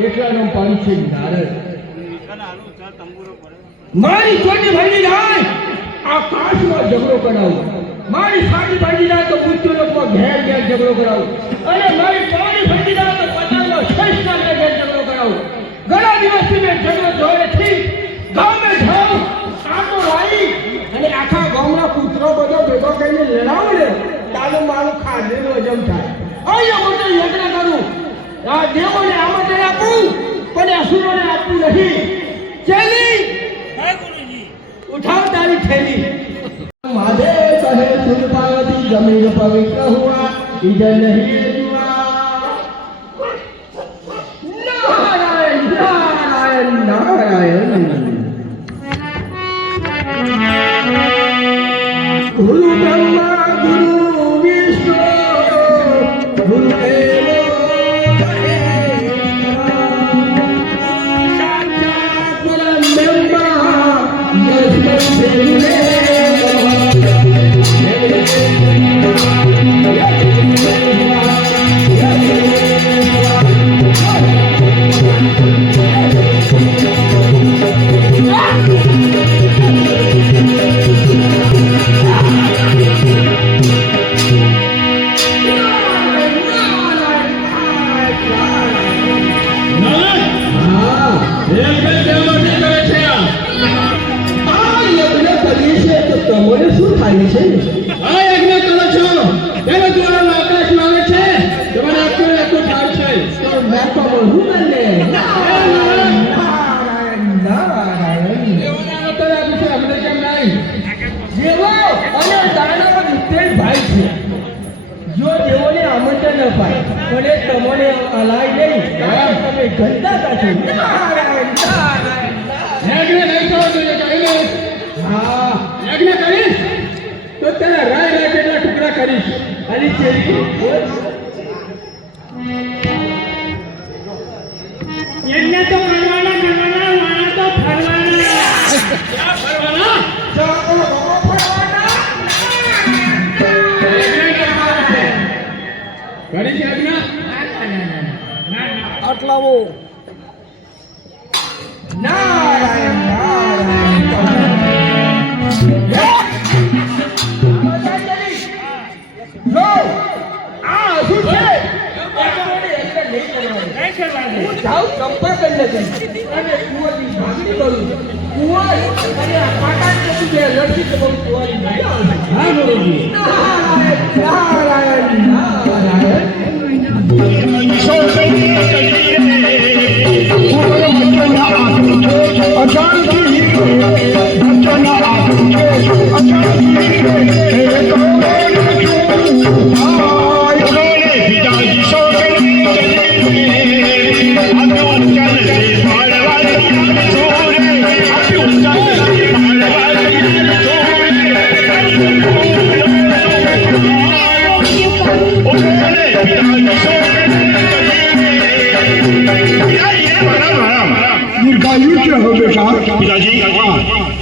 એકલાનો પાણી છે નારદ મારી ચોટી ભાંગી જાય આકાશમાં ઝઘડો કરાવું મારી સાડી ભાંગી જાય તો બુદ્ધિ લોકો ઘેર ઘેર ઝઘડો કરાવું અને મારી પાણી ભાંગી જાય તો પતાનો શ્રેષ્ઠ ઘેર ઝઘડો કરાવું ઘણા દિવસથી મેં ઝઘડો જોડે થી ગામે જાઉં આટો લાવી અને આખા ગામના પુત્રો બધો ભેગો કરીને લડાવો ને તારું મારું ખાંડેલું હજમ થાય અહીંયા મોટો યજ્ઞ કરું આ દેવોને આમંત્રણ આપું પણ અસુરોને આપવું નહીં ચેલી उठाओ तारी थैली महादेव कहे सुन पार्वती जमीन पवित्र हुआ इधर नहीं जुआ नारायण नारायण नारायण गुरु ब्रह्मा गुरु विष्णु गुरुदेव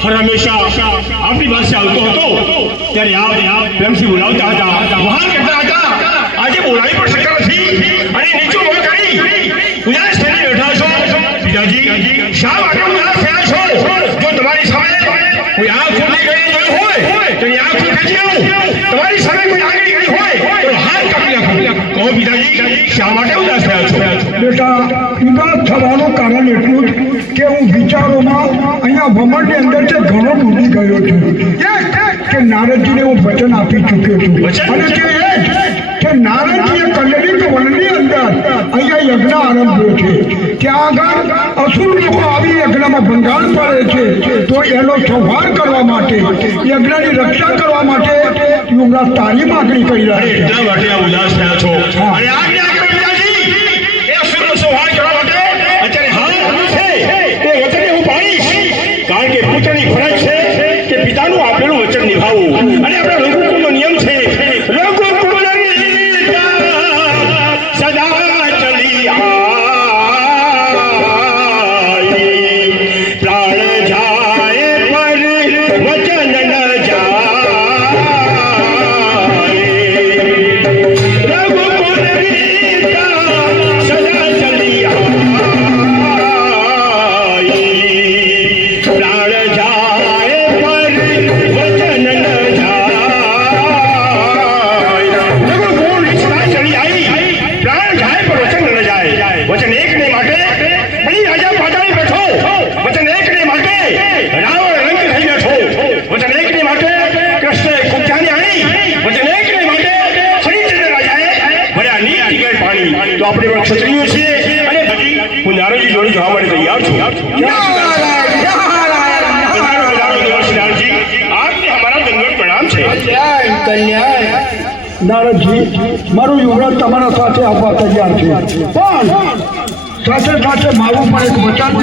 हर हमेशा अपनी बात से આવતો હતો ત્યારે આપ પ્રેમથી બોલાવતા હતા વહાં કહેતા હતા આજે બોલાવી પણ શકતા નથી અને નીચો મોં કરી ઉદાસ થઈને બેઠા છો પિતાજી શા માટે ઉદાસ થયા છો જો તમારી સામે કોઈ આંખ ખોલી ગઈ હોય તો એ આંખ ખેંચી આવું તમારી સામે કોઈ આગળ ગઈ હોય તો હાથ કાપી નાખો કહો પિતાજી શા માટે ઉદાસ થયા છો બેટા ઉદાસ થવાનું કારણ એટલું કે હું વિચારોમાં અહીંયા ભમરની અંદર તે ઘણો ડૂબી ગયો છું કે નારદજીને હું વચન આપી ચૂક્યો છું અને તે એ જ કે નારદજીએ કલ્યાણિક વનની અંદર અહીંયા યજ્ઞ આરંભ્યો છે ત્યાં આગળ અસુર લોકો આવી યજ્ઞમાં ભંગાણ પડે છે તો એનો સંહાર કરવા માટે યજ્ઞની રક્ષા કરવા માટે યુવરાજ તારી માગણી કરી રહ્યા છે એટલા માટે આ ઉદાસ થયા છો અને આજ્ઞા કરો પિતાજી એ અસુરનો સંહાર કરવા માટે અત્યારે હાલ છે એ વચન હું પાડીશ કારણ કે પુત્રની ફરજ છે કે પિતાનું આપેલું વચન નિભાવવું અને આપણા રઘુકુળનો નિયમ છે રઘુકુળની સદા ચલી આઈ પ્રાણ જાય પર વચન ન જાય રઘુકુળની ક્ષત્રિયો છીએ અને પછી હું નારદજી જોડે જવા માટે તૈયાર છું આપને અમારા દંડવત પ્રણામ છે નારદજી મારું યુવરાજ તમારા સાથે આવવા તૈયાર છે પણ સાથે સાથે મારું પણ એક વચન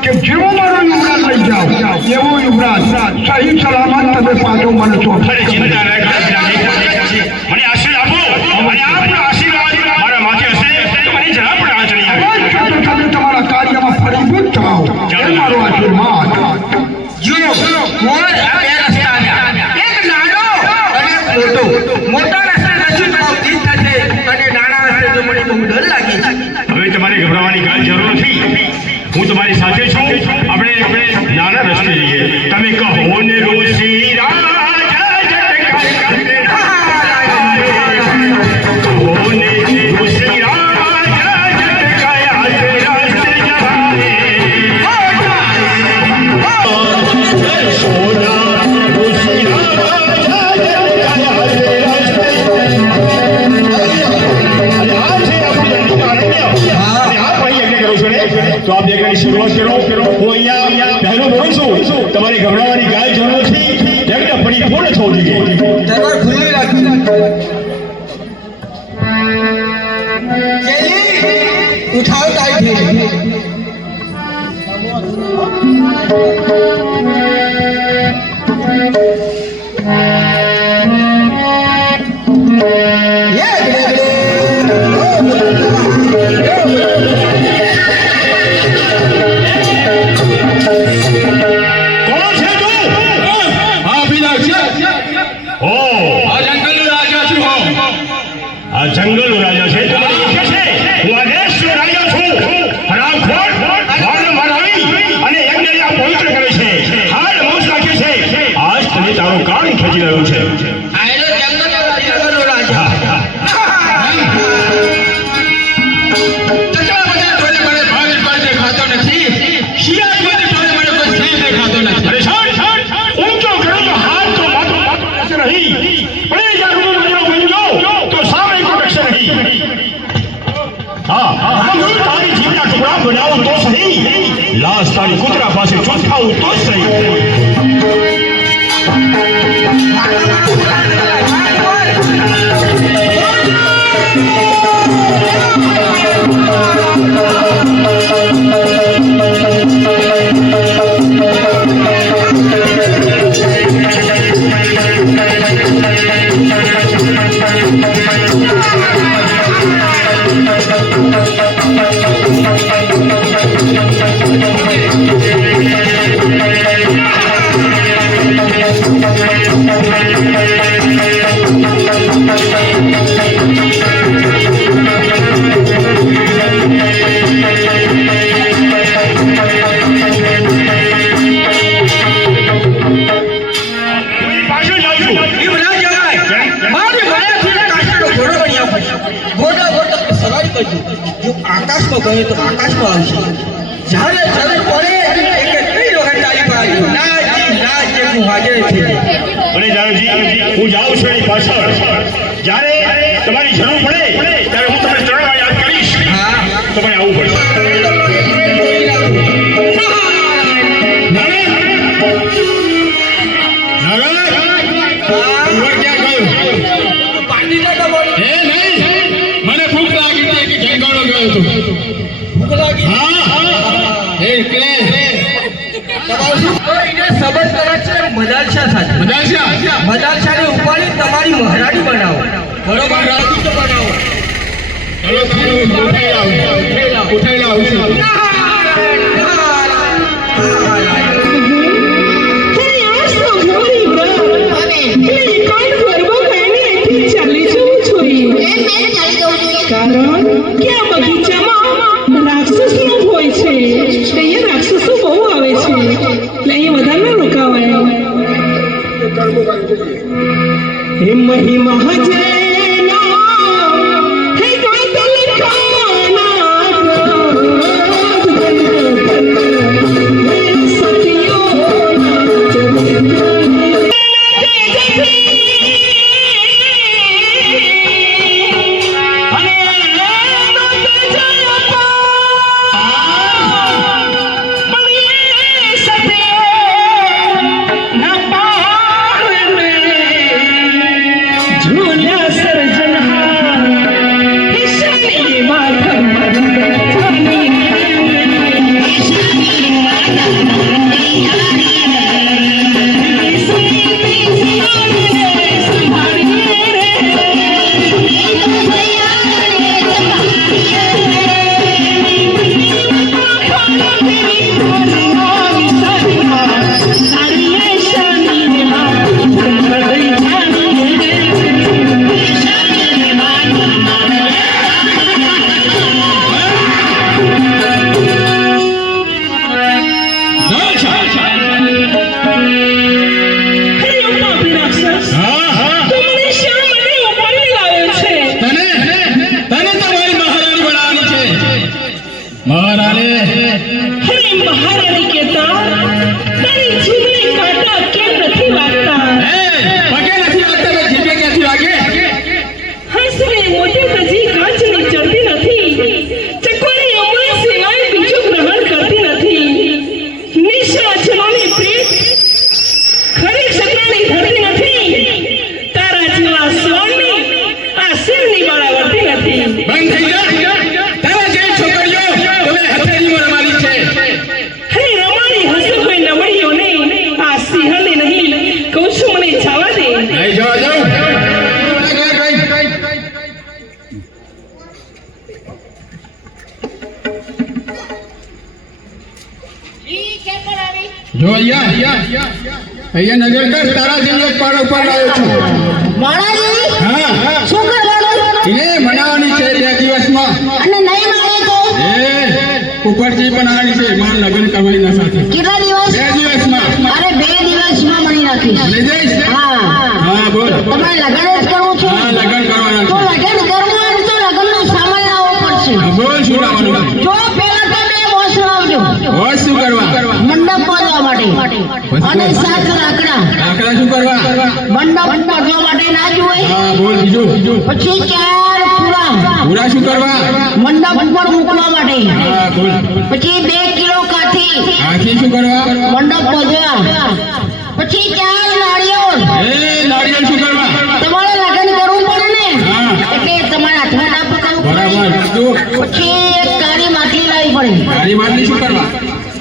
કે જેવો મારો યુવરાજ લઈ જાઓ એવો યુવરાજ સહી સલામત તમે પાછો મળશો અરે ચિંતા ન કરો મને આશીર્વાદ આપો અને આપનો આશીર્વાદ મારા માથે હશે તો મને જરા પણ આંચ નહીં આવે સાથે સાથે તમારા કાર્યમાં ફળીભૂત થાઓ એ મારો આશીર્વાદ જો મોર આ બે રસ્તા આવ્યા એક નાનો અને મોટો મોટા રસ્તે નથી તો તીન થશે અને નાના રસ્તે તો મને બહુ ડર લાગે છે હવે તમારે ગભરાવાની કાંઈ જરૂર નથી હું તમારી સાથે છું આપણે નાના રસ્તે જઈએ તમે કહો ને ઋષિ તો આપ દેખાની શરૂઆત કરો હું અહીંયા પહેલું બોલું છું તમારે ગભરાવાની કાંઈ જરૂર નથી યજ્ઞ પરિપૂર્ણ થવું જોઈએ દરબાર ખુલ્લી રાખજો ઉઠાવ ટાઈટ આ જંગલનો રાજા છે તો મને ઈચ્છે છે હું આ દેશનો રાજા છું હરામખોર વાળ મારાવી અને યજ્ઞને પવિત્ર કરે છે હાડ મોસ રાખે છે આજ તને તારો કાન ખેંચી રહ્યો છે આયલો જંગલનો રાજા ચચા મને ટોલે મને ભાગ પાડે ખાતો નથી શિયાળ મને ટોલે મને કોઈ સહી દેખાતો નથી અરે છોડ ઊંચો કરો તો હાથ તો માથું રહેશે નહીં પણ એ જાગૃત રાજા બની લો તો સામે કોઈ રહેશે નહીં હા તારી જીવના ટુકડા બનાવું તો સહી લાશ તારી કૂતરા પાસે ચોંટાવું તો સહી આકાશમાં ગયો તો આકાશમાં આવશે જ્યારે જરૂર પડે એટલે કઈ વખત તારી પાસે ના હું હાજર છે અને જાનજી હું જાઉં છું એની પાછળ જ્યારે તમારી જરૂર પડે ત્યારે હું તમને ચરણમાં યાદ કરીશ હા તમારે આવવું પડશે મદાલશાને ઉપાડી તમારી મહારાણી બનાવો બરોબર રાજદૂત બનાવો ઉઠાઈ લાવ કારણ કે આ બગીચામાં રાક્ષસો હોય છે અહીંયા રાક્ષસો બહુ આવે છે એટલે અહીંયા વધારે ના રોકાવાય હે મહિમા જેના હે કાતલ ખાના મહારાણી અરે મહારાણી કહેતા તારી જીભને કાંટા કેમ નથી વાગતા? પગે નથી વાગતા તો જીભે ક્યાંથી વાગે? હસરે મોટી તજી કાચની ચડતી નથી, ચકોરી અમૃત સિવાય બીજું ગ્રહણ કરતી નથી, નિશા જનોની પ્રીત ખરી શકરાની ધરતી નથી, તારા જેવા સ્વામી આ શિવની બાળા વર્તી નથી. બંધ થઈ જા. તારા જેવી છોકરીઓ તમે હથેળીમાં રમાડી છે. હે રમાડી હશે કોઈ નવડીઓ નહીં, આ સિંહને નહીં. કહું છું મને જવા દે. નહીં જવા દઉં. જો અહીંયા નજર કર, તારા જેવો પાર ઉપર લાવ્યો છું. માણાજી હા શું કરવાનું? એ મનાવવાની છે 2 દિવસમાં. અને નહીં માને તો ઉપરથી બનાવવાની છે મારા લગ્ન કમાઈના સાથે. કેટલા દિવસ? 2 દિવસમાં. અરે 2 દિવસમાં મળી નાખીશ. લઈ જઈશ? હા હા બોલ. તમારે લગ્ન જ કરવું છે? હા લગ્ન કરવાના તો છે. લગ્ન કરવું હોય તો લગ્નનો સામાન લાવવો પડશે. હા, બોલ શું લાવવાનું છે? જો પેલા તો 2 બોસ લાવજો, હોશ શું કરવા? મંડપ બાંધવા માટે, અને 7 લાકડા. આકડા શું કરવા? મંડપ બાંધવા માટે ના જોઈએ. હા બોલ બીજું. પછી 4 પૂરા પૂરા શું કરવા? મંડપ ઉપર મૂકવા માટે. હા બોલ. પછી 2 કિલો કાઠી આખી શું કરવા? મંડપ બાંધવા. પછી 4 નાળિયેર. નાળિયેર શું કરવા? તમારે લગ્ન કરવું પડે ને, હા. એટલે તમારે હાથમાં ના પકડવું બરાબર. પડે. તું પછી એક કાળી માટલી લાવવી પડે તારી માટલી શું કરવા?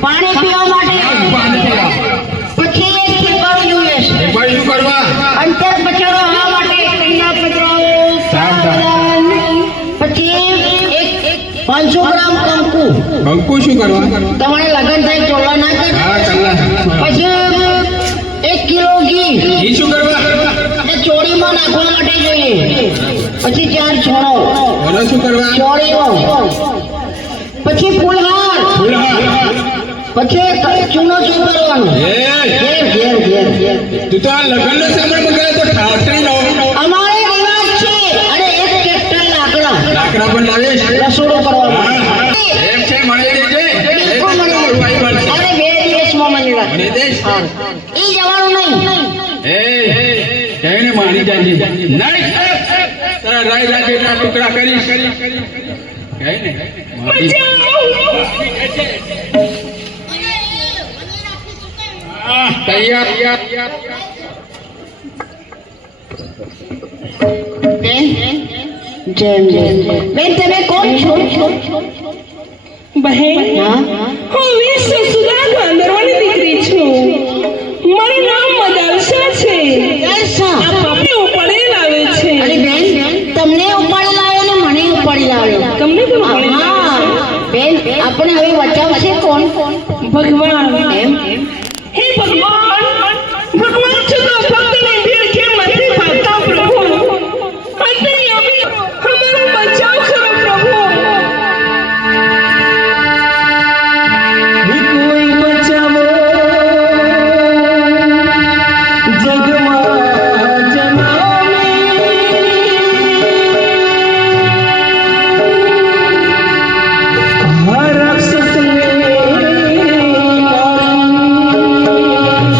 પાણી પીવા માટે. પાણી પીવા. પછી એક ખીપણ જોઈએ છે એકવાર શું કરવા? અંતર પચારો હવા માટે, કંડા પચરાઓ, સાવધાન. પછી એક 500 ગ્રામ કંકુ. બંકુ શું કરવા? તમારે લગ્ન થાય ચોલા ના કરે. હા કલાક. પછી 1 કિલો ઘી એ શું કરવા? એ ચોળીમાં નાખવા માટે જોઈએ. પછી 4 છોણો ઓલો શું કરવા? ચોળીઓ. પછી ફૂલહાર. ફૂલહાર. પછી ચૂનો ચોપરવાનો. ઘેર ઘેર ઘેર ઘેર. તું તો આ લગ્નનો સામાન મંગાવ્યો તો ઠાઠરી નો અમારે રિવાજ છે. અને 1 ટ્રેક્ટર લાકડા લાકડા પણ લાવીશ. રસોડો કરવામાં. હા. એમ છે મળી દેજે. બિલકુલ મળી તારું ભાઈ બનશે. અને 2 દિવસમાં મળી રાખે. મળી દઈશ. ઈ જવાનું નહીં. કહીને મારી જાય નહીં. તારા રાય રાજ એટલા ટુકડા કરીશ. કહીને મારી તૈયાર. જેમ જેમ. બેન તમે કોણ છો? બહેન હા હું વિશ્વ સુધા ગાંધર્વની દીકરી છું. મારું નામ મદાલસા છે. જલસા. આ પાપી ઉપાડી લાવે છે. અરે બેન તમને ઉપાડી લાવ્યો ને મને ઉપાડી લાવ્યો. તમને પણ ઉપાડી હા લાવે બેન આપણે હવે બચાવશે કોણ? છે ભગવાન. એમ હે ભગવાન, ભગવાન છો તો ભક્તની ભીડ કેમ નથી ભાગતા પ્રભુ? અંતરી અમી હમારો બચાવ કરો પ્રભુ. કોઈ બચાવો જગમાં જનાવે. હર રાક્ષસને મારી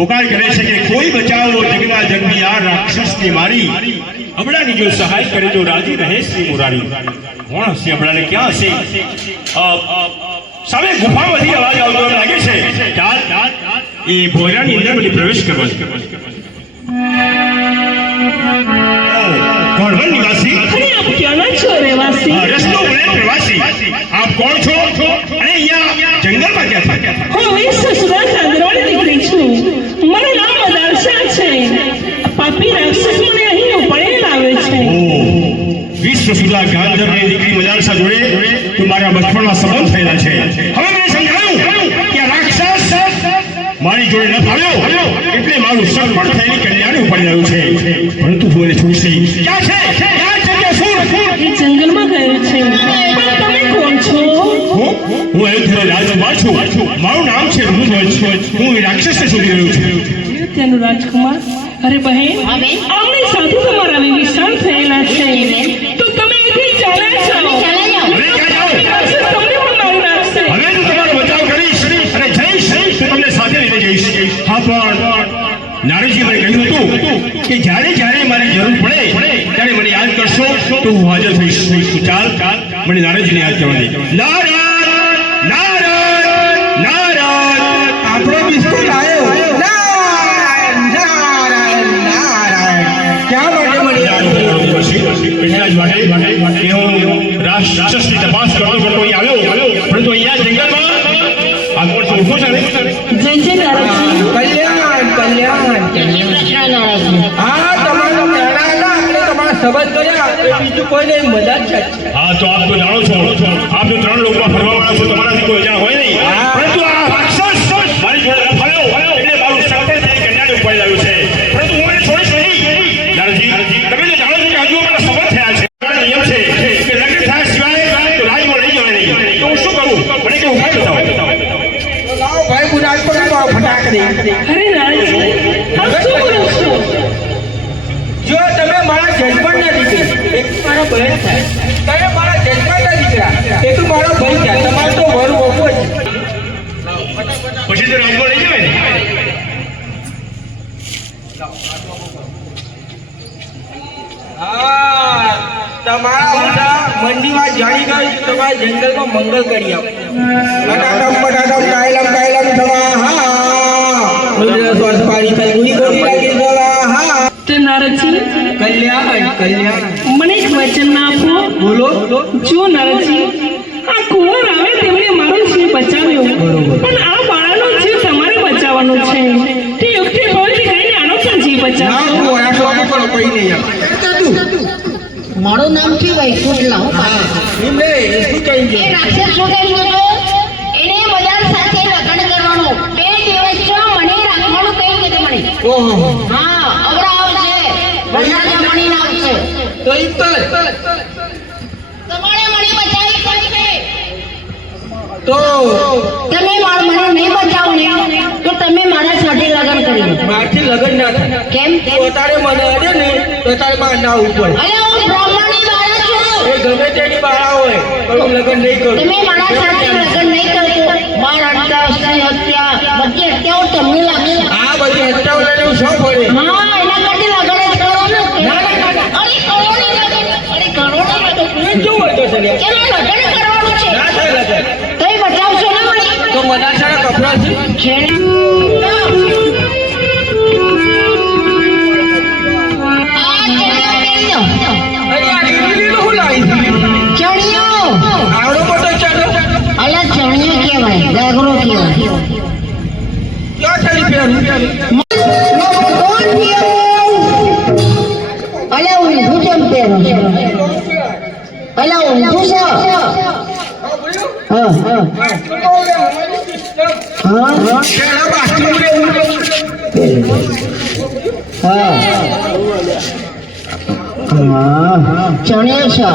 પુકાર કરે છે કે કોઈ બચાવો જગના જગની આ રાક્ષસને મારી હમણાંની જો સહાય કરે તો રાજી રહે શ્રી મુરારી. કોણ હશે હમણાંને, ક્યાં હશે? સામે ગુફામાંથી અવાજ આવતો લાગે છે. ચાલ એ ભોયરાની અંદર મને પ્રવેશ કરવાનો. કોણ નિવાસી? અરે આપ ક્યાંના છો રહેવાસી? રસ્તો બોલે પ્રવાસી. આપ કોણ છો અને અહીંયા જંગલમાં ક્યાં છો? હું વીર સસુરા ચાંદરવાળી દીકરી છું. મારું નામ મદારસા છે. પાપી રાક્ષસ મને અહીં ઉપાડીને લાવે છે. વિશ્વ સુધા ગાંધર્વની દીકરી મદારસા જોડે તો મારા બચપણના સંબંધ થયેલા છે. હવે મને સમજાયું કે આ રાક્ષસ મારી જોડે ન ફાવ્યો એટલે મારું સગપણ થયેલી કન્યાને ઉપાડી રહ્યું છે. પરંતુ હું એને છોડીશ નહીં. ક્યાં છે? ક્યાં છે કે શું? એ જંગલમાં ગયો છે. પણ તમે કોણ છો? હું અયોધ્યાનો રાજકુમાર છું. મારું નામ છે ઋતુધ્વજ. હું એ રાક્ષસને શોધી રહ્યો છું. અયોધ્યાનો રાજકુમાર? અરે બહેન, આમની સાથે તમારા વિશાળ થયેલા છે. તો તમે અહીંથી ચાલ્યા જાઓ. હવે ક્યાં જાઓ? રાક્ષસ તમને પણ મારી નાખશે. હવે હું તમારો બચાવ કરીશ અને જઈશ તો તમને સાથે લઈને જઈશ. હા, પણ નારદજી મને કહ્યું હતું કે જ્યારે જ્યારે મારી જરૂર પડે ત્યારે મને યાદ કરશો તો હું હાજર થઈશ. ચાલ મને નારદજીને યાદ કરવા દે. નારાયણ નારાયણ નારાયણ. આપણો બિસ્કુટ આવ્યો. નારાયણ નારાયણ નારાયણ. ક્યાં માટે મને યાદ કર્યો? એટલા જ માટે કે હું રાક્ષસની તપાસ કરતો અહીં આવ્યો, પરંતુ અહીંયા જંગલમાં આગળ તો ઊભો છે ને. જય જય નારદજી. કલ્યાણ કલ્યાણ. હા, તમારો પ્રાણાયામ આપણે તમારા સંબંધ કર્યા એ બીજું કોઈ નહીં, મદદ છે. હા, તો આપ તો જાણો છો, આપ તો 3 લોકમાં ફરવા વાળા છો, તમારાથી કોઈ જાણ હોય નહીં. પરંતુ આ રાક્ષસ મારી જોડે ન ફર્યો એટલે મારું સગપણ થઈને કન્યાને ઉપાડી લાવ્યું છે. પરંતુ હું એને છોડીશ નહીં. નારદજી, તમે તો જાણો છો કે હજુ અમારા સંબંધ થયા છે. નિયમ છે કે લગ્ન થયા સિવાય તો રાજમાં લઈ જવાય નહીં. તો હું શું કરું? મને કે ઉપાય બતાવો. લાવો ભાઈ ગુરાજ પર ફટાકડી. અરે નારદજી, આપ શું બોલો છો? જો તમે મારા જજમાનના દીકરા, એક મારા બહેન થાય. તમે મારા જજમાનના દીકરા, એક મારો ભાઈ થાય. તમારો તો વર ઓપો જ. પછી તો રાજમાં લઈ જવાય ને. હા, તમારા બધા મંડીમાં જાણી ગઈ તમારા જંગલમાં મંગળ કરી આપો. બટાટમ કાયલમ થવા હા. મુદ્ર સ્વાસ પાડી ફલગુની ગોળી લાગી થવા હા. તે નારદજી, કલ્યાણ કલ્યાણ. મને એક વચન આપો. બોલો. જો નારદજી, આ કુંવર આવે તેમણે મારો જીવ બચાવ્યો, પણ આ બાળાનો જીવ તમારે બચાવવાનો છે. તે યુક્તિ બોલતી કહીને આનો પણ જીવ ના, બચાવો. હું આશો કરો કોઈ નહીં આપ. મારું નામ થયું વૈકુંઠલા. હા, એમને શું કહી એ ગયો? રાક્ષસ શું કરી ગયો? એને મદાર સાથે લગ્ન કરવાનું. 2 દિવસમાં મને રાખવાનું કહી દીધું મને. ઓહો, હા, અવરા આવશે. વરસાદ મણીને આવશે. તો ઈ તો તમારે મને બચાવી પડશે. તો તમે મને નહીં બચાવો ને તો તમે મારા સાથે લગ્ન કરી લો. મારથી લગ્ન ના થાય. કેમ? તો તારે મને અડે ને તો તારે માં ના ઉપર. અરે હું બ્રાહ્મણની બાળા છું. એ ગમે તેની બાળા હોય પણ હું લગ્ન નહીં કરું. તમે મારા સાથે લગ્ન નહીં કરશો. બાળ હત્યા, સ્ત્રી હત્યા, બધી હત્યાઓ તમને લાગશે. આ બધી હત્યાઓને શું પડે? હા, એના માટે લગ્ન જ કરો ને. અરે કરો ને લગ્ન. અરે કરો ને લગ્ન. શું હોય તો સર? એમાં લગ્ન કરવાનું છે. ના થાય લગ્ન. તોય બચાવશો ને મને. તો મદાસાના કપડા છે. છે ને? આ ચણિયો અહીંયા લીલું શું લાવી છે? ચણિયો. આવડો મોટો ચાલો અલા ચણિયો કહેવાય, ગાગરો કહેવાય. ક્યાં ચાલી પહેરું? અલા ઊંધું કેમ પહેરો છો? અલા ઊંધું છે. હા હા હા પેલા બાથરૂમ રહેવું. હા હા ચણિયો છે.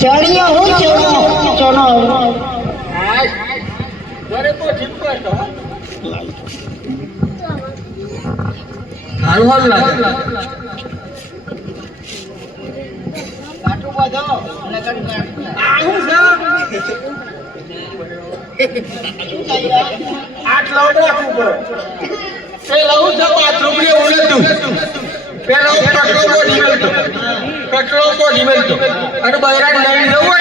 ચણિયો હું ચણો. ઘરે તો ઠીક કરતો. સારું સારું લાગે. આટલું બધું લગન કર. આવું છે. આટલા રાખવું પડે પેલા હું છે બાથરૂમ ને ઓળતું પેલા હું કટલો કો ઢીમેલતો અને બહેરાન લઈને જવું હોય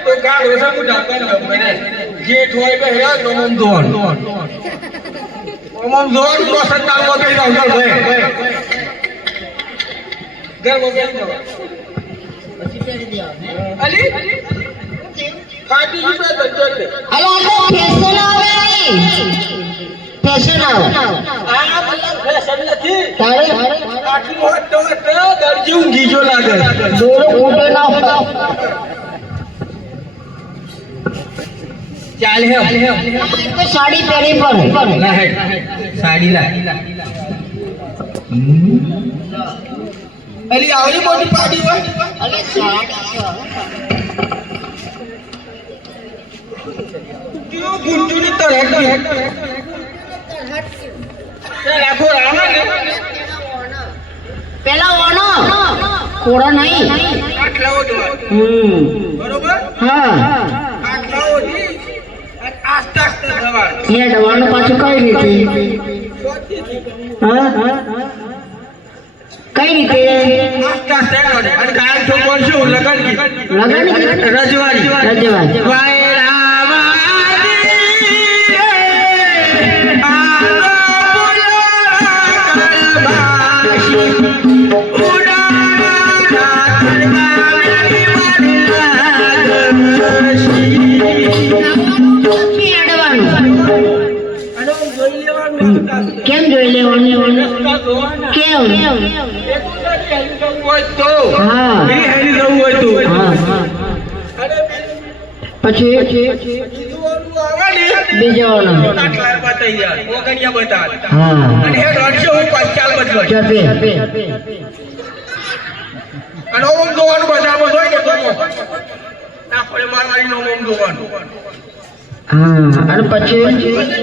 તો ગાળ ઓછા હું ઢાંકવાનું જેઠ હોય તો હેરા નોમમ ધોવાનું રોશન તાલમાં કઈ જાવ ભાઈ ઘરમાં બેસી જાવ અલી ફાટી ગયું બે બચ્ચો છે અરે ફેશન આવે આ મતલબ ફેશન નથી તારે આટલું હોત તો દરજી ઊંઘી જો લાગે દોરો ફૂટે ના ચાલ હે તો સાડી પહેરી પડે લા હે સાડી લા અલી આવલી મોટી પાડી હોય અરે સાડી ક્યો ગુંટુની તરફ ચાલ આખો રાવણ ને પેલા ઓનો કોરા નહીં આટલાઓ જોવા બરોબર હા આટલાઓ ની આસ્તે આસ્તે સવાર એ ડવાનું પાછું કઈ રીતે હા કઈ રીતે આસ્તે આસ્તે અને ગાયન છોકરો શું લગન ગીત લગન રજવાડી રજવાડી કેમ જોઈ લેવાનું કેમ હા પછી બીજો હા ચાપે અને ઓમ જોવાનું બજારમાં જોઈ કે ના પડે મારવાડી નો ઓમ જોવાનું હા અને પછી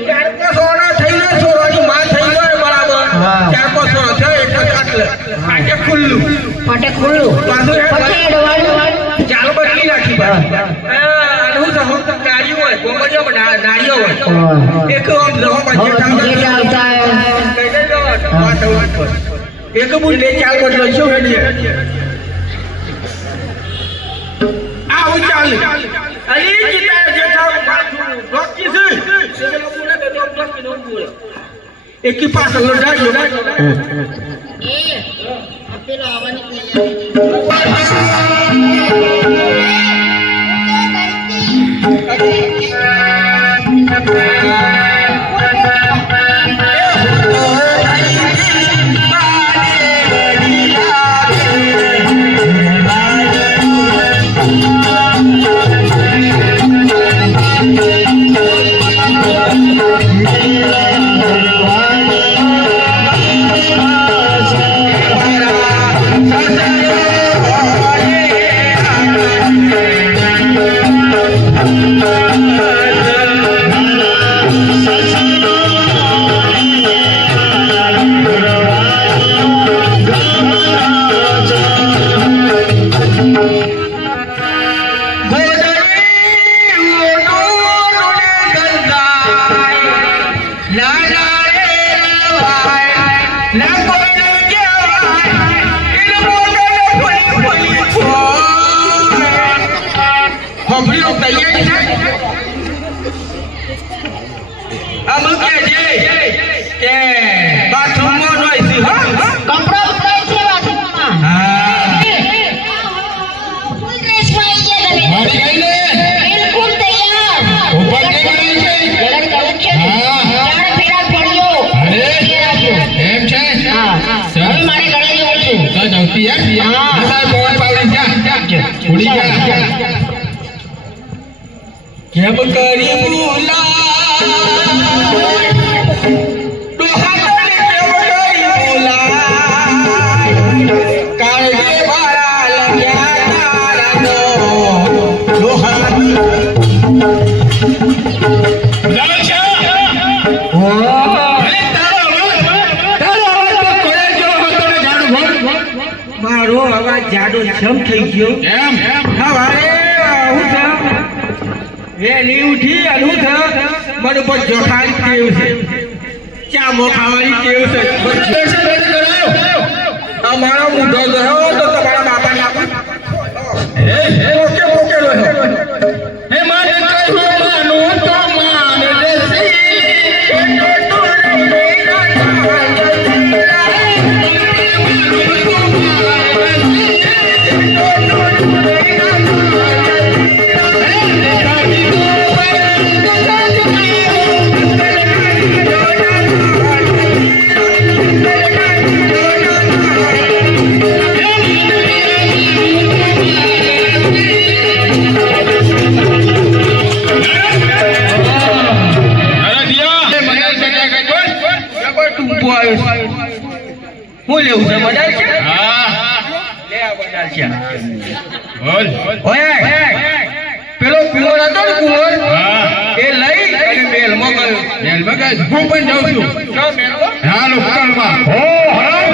ચાર પાંચ સોના થઈ જાય સોનાની માં થઈ જાય બરાબર હા. ચાર પાંચ સોના થાય એટલે કાટલે આજે ખુલ્લું પાટે ખુલ્લું પાછું પછી એડવાનું ચાલ બદલી નાખી ભાઈ અને હું કહું તો નારીઓ હોય ગોમડીઓ નારીઓ હોય એક આમ જવા પછી આવતા કઈ કઈ જવા વાત ઉપર એક બુલ્લે ચાલ બદલો શું હેડી આ હું ચાલ અલી જીતા જેઠા ડોકી છે એ બોલે તો ડોકી નો બોલે એકી પાછળ લડાડ્યો એ પેલા આવવાની કેમ કરી બોલા મારો અવાજ જાડો જમ થઈ ગયો કેમ હવારે હું છે વેલી ઉઠી અનુ થ મને પર જોખાન કેવું છે ચા મોખાવાની કેવું છે દર્શન બંધ કરાવો અમારો મુઢો ધરાવો તો તમારા બાપા ના હે ઓકે ઓકે હે મારે કહ્યું માનું તો માન લેસી હું લેવું છે બજાર છે હા લે આ બજાર છે બોલ ઓય પેલો કુંવર હતો ને કુંવર હા એ લઈ અને મેલમાં ગયો હું પણ જાઉં છું ચો મેલમાં હા લોકલમાં ઓ હરામ